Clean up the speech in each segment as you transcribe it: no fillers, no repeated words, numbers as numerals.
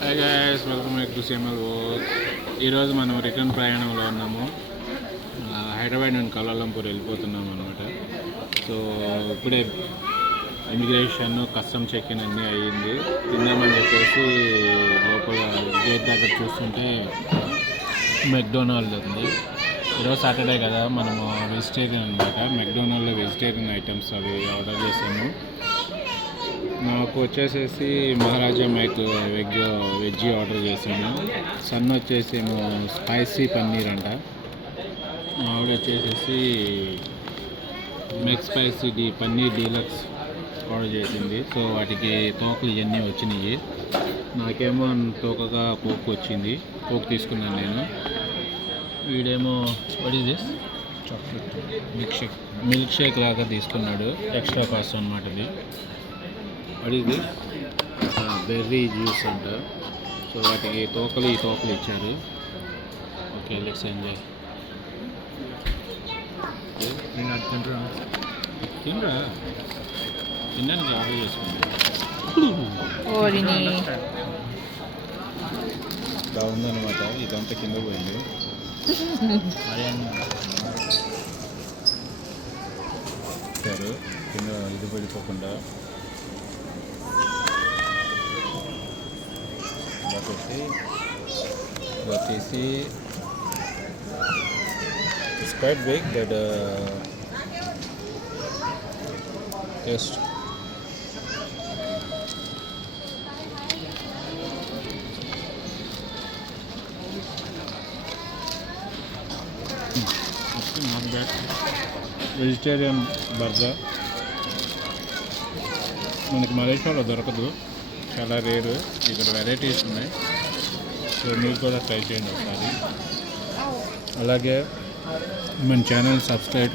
Hi guys, welcome back to CML works. ఈరోజు మనం return ప్రయాణంలో ఉన్నాము. హైదరాబాద్ నుండి కౌలాలంపూర్ వెళ్ళిపోతున్నాము అనమాట. సో ఇప్పుడే ఇమిగ్రేషన్ కస్టమ్ చెక్ ఇన్ అన్నీ అయ్యింది. తిందామని చెప్పేసి లోపల గేట్ దగ్గర చూస్తుంటే మెక్డొనాల్డ్ ఉంది. ఈరోజు సాటర్డే కదా, మనము వెజిటేరియన్ అనమాట. మెక్డొనాల్డ్లో వెజిటేరియన్ ఐటమ్స్ అవి ఆర్డర్ చేసాము. నాకు వచ్చేసేసి మహారాజా మైక్ వెజ్ ఆర్డర్ చేశాను. సన్ వచ్చేసి ఏమో స్పైసీ పన్నీర్ అంట. ఆవిడ వచ్చేసేసి మెక్ స్పైసీ పన్నీర్ డీలక్స్ ఆర్డర్ చేసింది. సో వాటికి తోకలు ఇవన్నీ వచ్చినాయి. నాకేమో తోకగా పోక్ వచ్చింది. పోక్ తీసుకున్నాను నేను. వీడేమో what is this chocolate milk shake లాగా తీసుకున్నాడు. ఎక్స్ట్రా కాస్ట్ అనమాట ఇది. అడిగి బెర్రీ జ్యూస్ అంట. సో వాటికి తోకలు ఇచ్చారు. Okay, let's enjoy. తినరా, తినడానికి ఆర్డర్ చేసుకుంది. బాగుందన్నమాట. ఇదంతా కింద పోయింది. సరే, కింద ఇది పడిపోకుండా వచ్చేసి it's quite big but taste not bad. Vegetarian burger మనకి మలేషియాలో దొరకదు, చాలా రేరు. ఇక్కడ వెరైటీస్ ఉన్నాయి. సో మీరు కూడా ట్రై చేయండి ఒకసారి. అలాగే మన ఛానల్ సబ్స్క్రైబ్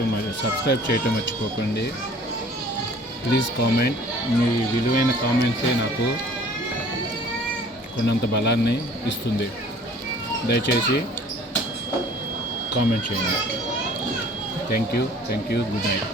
చేయటం మర్చిపోకండి. Please comment. మీ విలువైన కామెంట్సే నాకు కొండంత బలాన్ని ఇస్తుంది. దయచేసి కామెంట్ చేయండి. Thank you. Good night.